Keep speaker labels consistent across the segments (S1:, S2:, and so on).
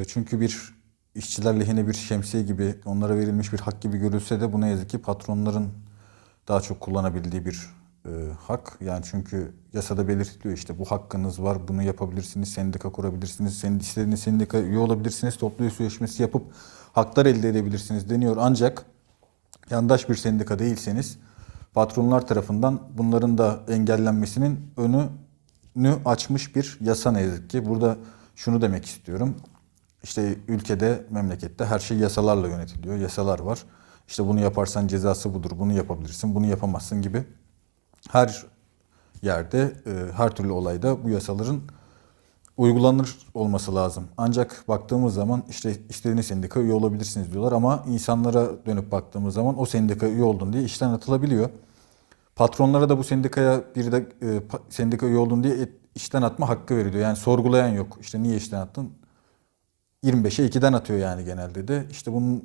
S1: E, Çünkü bir işçiler lehine bir şemsiye gibi onlara verilmiş bir hak gibi görülse de bu ne yazık ki patronların daha çok kullanabildiği bir e, hak. Yani çünkü yasada belirtiliyor işte bu hakkınız var, bunu yapabilirsiniz, sendika kurabilirsiniz, senin istediğiniz sendika üye olabilirsiniz, toplu sözleşmesi yapıp haklar elde edebilirsiniz deniyor. Ancak yandaş bir sendika değilseniz patronlar tarafından bunların da engellenmesinin önünü açmış bir yasa ne yazık ki. Burada şunu demek istiyorum. İşte ülkede, memlekette her şey yasalarla yönetiliyor. Yasalar var. İşte bunu yaparsan cezası budur, bunu yapabilirsin, bunu yapamazsın gibi. Her yerde, e, her türlü olayda bu yasaların uygulanır olması lazım. Ancak baktığımız zaman işte istediğiniz sendika üye olabilirsiniz diyorlar ama insanlara dönüp baktığımız zaman o sendika üye oldun diye işten atılabiliyor. Patronlara da bu sendikaya bir de e, sendika üye oldun diye işten atma hakkı veriliyor. Yani sorgulayan yok. İşte niye işten attın? 25'e 2'den atıyor yani genelde de. İşte bunun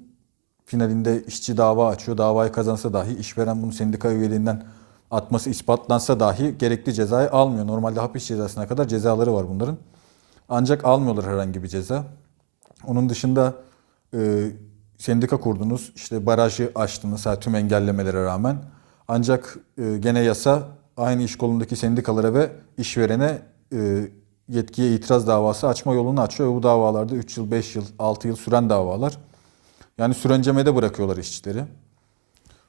S1: finalinde işçi dava açıyor. Davayı kazansa dahi işveren bunu sendika üyeliğinden atması ispatlansa dahi gerekli cezayı almıyor. Normalde hapis cezasına kadar cezaları var bunların. Ancak almıyorlar herhangi bir ceza. Onun dışında e, sendika kurdunuz, işte barajı açtınız ha, tüm engellemelere rağmen. Ancak e, gene yasa aynı iş kolundaki sendikalara ve işverene e, yetkiye itiraz davası açma yolunu açıyor. Bu davalarda 3 yıl, 5 yıl, 6 yıl süren davalar. Yani sürencemede bırakıyorlar işçileri.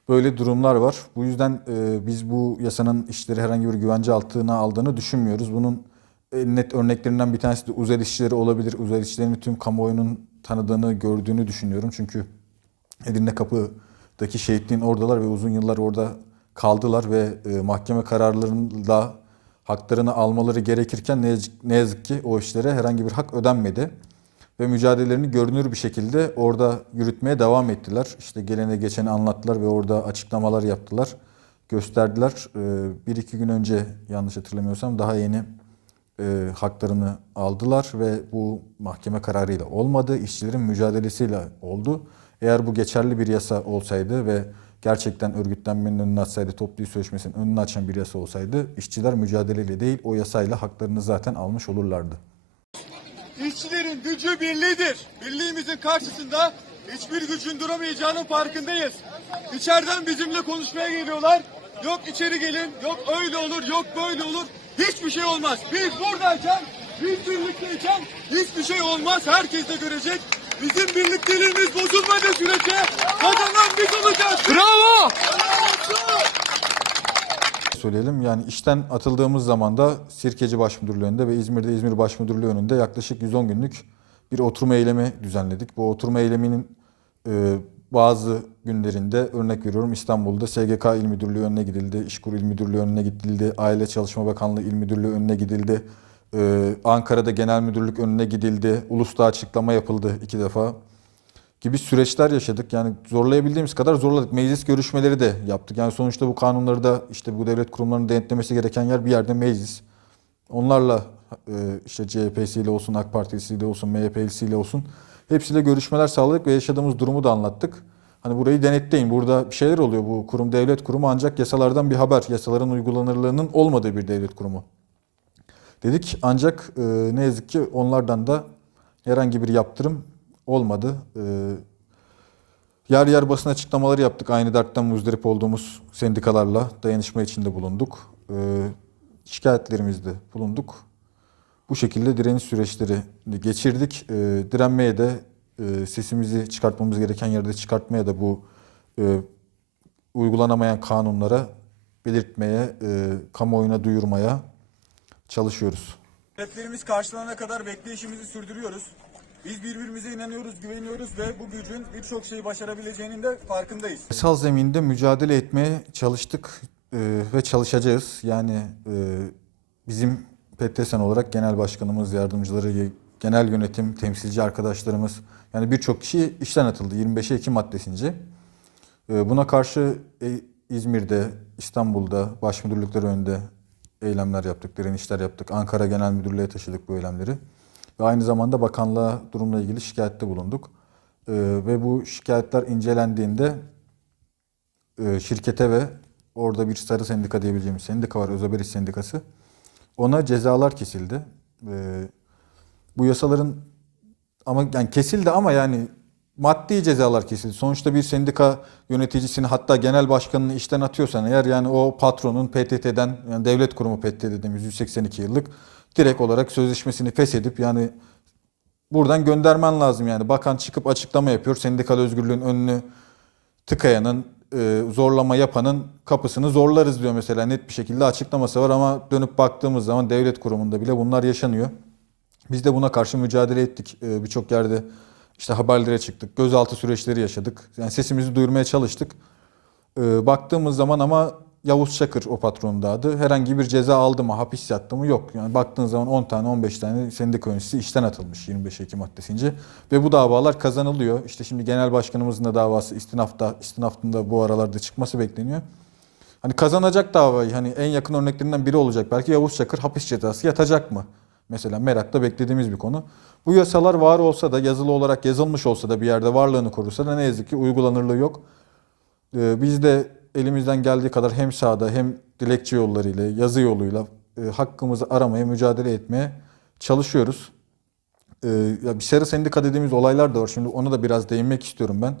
S1: Böyle durumlar var. Bu yüzden e, biz bu yasanın işçileri herhangi bir güvence altına aldığını düşünmüyoruz. Bunun en net örneklerinden bir tanesi de uzel işçileri olabilir. Uzel işçilerini tüm kamuoyunun tanıdığını, gördüğünü düşünüyorum. Çünkü Edirne Kapı'daki şehitliğin oradalar ve uzun yıllar orada kaldılar ve e, mahkeme kararlarında haklarını almaları gerekirken ne yazık, ne yazık ki o işlere herhangi bir hak ödenmedi. Ve mücadelelerini görünür bir şekilde orada yürütmeye devam ettiler. İşte gelene geçeni anlattılar ve orada açıklamalar yaptılar, gösterdiler. Ee, Bir iki gün önce yanlış hatırlamıyorsam daha yeni e, haklarını aldılar ve bu mahkeme kararıyla olmadı. İşçilerin mücadelesiyle oldu. Eğer bu geçerli bir yasa olsaydı ve gerçekten örgütlenmenin önünü açsaydı, toplu iş sözleşmesinin önünü açan bir yasa olsaydı işçiler mücadeleyle değil o yasayla haklarını zaten almış olurlardı.
S2: İşçilerin gücü birliğidir. Birliğimizin karşısında hiçbir gücün duramayacağının farkındayız. İçeriden bizimle konuşmaya geliyorlar. Yok içeri gelin, yok öyle olur, yok böyle olur. Hiçbir şey olmaz. Biz buradayken, biz birlikteyken hiçbir şey olmaz. Herkes de görecek. Bizim birlikteliğimiz bozulmadığı sürece kazanan biz olacağız. Bravo!
S1: söyleyelim. Yani işten atıldığımız zaman da Sirkeci Başmüdürlüğü önünde ve İzmir'de İzmir Başmüdürlüğü önünde yaklaşık 110 günlük bir oturma eylemi düzenledik. Bu oturma eyleminin e, bazı günlerinde örnek veriyorum İstanbul'da SGK İl Müdürlüğü önüne gidildi, İşkur İl Müdürlüğü önüne gidildi, Aile Çalışma Bakanlığı İl Müdürlüğü önüne gidildi. E, Ankara'da Genel Müdürlük önüne gidildi. Ulus'ta açıklama yapıldı iki defa gibi süreçler yaşadık. Yani zorlayabildiğimiz kadar zorladık. Meclis görüşmeleri de yaptık. Yani sonuçta bu kanunları da işte bu devlet kurumlarının denetlemesi gereken yer bir yerde meclis. Onlarla e, işte CHP'siyle olsun, AK Partisi'yle olsun, MHP'lisiyle olsun hepsiyle görüşmeler sağladık ve yaşadığımız durumu da anlattık. Hani burayı denetleyin. Burada bir şeyler oluyor. Bu kurum devlet kurumu ancak yasalardan bir haber. Yasaların uygulanırlığının olmadığı bir devlet kurumu. Dedik ancak e, ne yazık ki onlardan da herhangi bir yaptırım olmadı. E, yer yer basın açıklamaları yaptık. Aynı dertten muzdarip olduğumuz sendikalarla dayanışma içinde bulunduk. E, şikayetlerimizde bulunduk. Bu şekilde direniş süreçleri geçirdik. E, direnmeye de e, sesimizi çıkartmamız gereken yerde çıkartmaya da bu e, uygulanamayan kanunlara belirtmeye, e, kamuoyuna duyurmaya çalışıyoruz.
S2: Hedeflerimiz karşılanana kadar bekleyişimizi sürdürüyoruz. Biz birbirimize inanıyoruz, güveniyoruz ve bu gücün birçok şeyi başarabileceğinin de farkındayız.
S1: Yasal zeminde mücadele etmeye çalıştık e, ve çalışacağız. Yani e, bizim PTSN olarak genel başkanımız, yardımcıları, genel yönetim, temsilci arkadaşlarımız yani birçok kişi işten atıldı 25'e 2 maddesince. E, buna karşı İzmir'de, İstanbul'da, baş müdürlükler önünde eylemler yaptık, direnişler yaptık. Ankara Genel Müdürlüğü'ne taşıdık bu eylemleri. Ve aynı zamanda bakanlığa durumla ilgili şikayette bulunduk. E, ve bu şikayetler incelendiğinde e, şirkete ve orada bir sarı sendika diyebileceğimiz sendika var, Özel İş Sendikası. Ona cezalar kesildi. E, bu yasaların ama yani kesildi ama yani maddi cezalar kesildi. Sonuçta bir sendika yöneticisini hatta genel başkanını işten atıyorsan eğer yani o patronun PTT'den yani devlet kurumu PTT dediğimiz 182 yıllık direkt olarak sözleşmesini feshedip yani buradan göndermen lazım yani. Bakan çıkıp açıklama yapıyor. Sendikal özgürlüğün önünü tıkayanın, e, zorlama yapanın kapısını zorlarız diyor mesela. Net bir şekilde açıklaması var ama dönüp baktığımız zaman devlet kurumunda bile bunlar yaşanıyor. Biz de buna karşı mücadele ettik. E, Birçok yerde işte haberlere çıktık. Gözaltı süreçleri yaşadık. Yani sesimizi duyurmaya çalıştık. E, Baktığımız zaman ama Yavuz Çakır o patronun da adı. Herhangi bir ceza aldı mı, hapis yattı mı yok. Yani baktığın zaman 10 tane 15 tane sendika yöneticisi işten atılmış 25 Ekim maddesince. Ve bu davalar kazanılıyor. İşte şimdi genel başkanımızın da davası istinafta, istinaftında bu aralarda çıkması bekleniyor. Hani kazanacak davayı hani en yakın örneklerinden biri olacak. Belki Yavuz Çakır hapis cezası yatacak mı? Mesela merakla beklediğimiz bir konu. Bu yasalar var olsa da yazılı olarak yazılmış olsa da bir yerde varlığını korursa da ne yazık ki uygulanırlığı yok. Ee, Biz de elimizden geldiği kadar hem sahada hem dilekçe yollarıyla, yazı yoluyla e, hakkımızı aramaya, mücadele etmeye çalışıyoruz. Ee, ya bir sarı sendika dediğimiz olaylar da var. Şimdi ona da biraz değinmek istiyorum ben.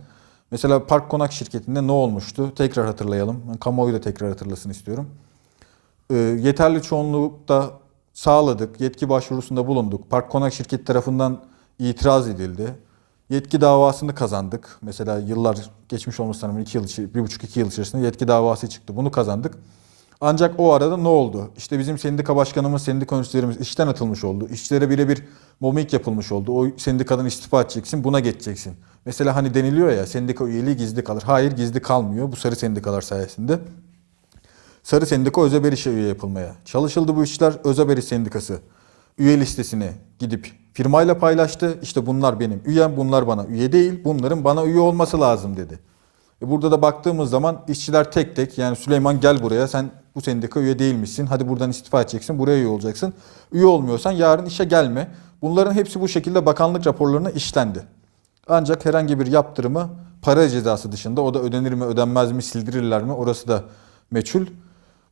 S1: Mesela Park Konak şirketinde ne olmuştu? Tekrar hatırlayalım. Ben kamuoyu da tekrar hatırlasın istiyorum. Ee, yeterli çoğunlukta sağladık. Yetki başvurusunda bulunduk. Park Konak şirketi tarafından itiraz edildi. Yetki davasını kazandık. Mesela yıllar geçmiş olması rağmen 2 yıl, içi- bir buçuk iki yıl içerisinde yetki davası çıktı. Bunu kazandık. Ancak o arada ne oldu? İşte bizim sendika başkanımız, sendika yöneticilerimiz işten atılmış oldu. İşçilere birebir mobbing yapılmış oldu. O sendikadan istifa edeceksin, buna geçeceksin. Mesela hani deniliyor ya sendika üyeliği gizli kalır. Hayır gizli kalmıyor bu sarı sendikalar sayesinde. Sarı Sendika Özeberiş'e üye yapılmaya çalışıldı bu işler. Özeberiş Sendikası üye listesine gidip firmayla paylaştı. İşte bunlar benim üyem, bunlar bana üye değil. Bunların bana üye olması lazım dedi. E burada da baktığımız zaman işçiler tek tek yani Süleyman gel buraya sen bu sendika üye değilmişsin. Hadi buradan istifa edeceksin, buraya üye olacaksın. Üye olmuyorsan yarın işe gelme. Bunların hepsi bu şekilde bakanlık raporlarına işlendi. Ancak herhangi bir yaptırımı para cezası dışında o da ödenir mi ödenmez mi sildirirler mi orası da meçhul.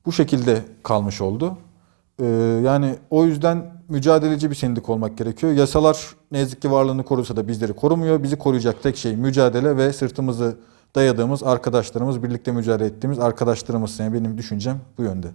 S1: Bu şekilde kalmış oldu. Ee, yani o yüzden mücadeleci bir sendik olmak gerekiyor. Yasalar ne yazık ki varlığını korusa da bizleri korumuyor. Bizi koruyacak tek şey mücadele ve sırtımızı dayadığımız arkadaşlarımız, birlikte mücadele ettiğimiz arkadaşlarımız. Yani benim düşüncem bu yönde.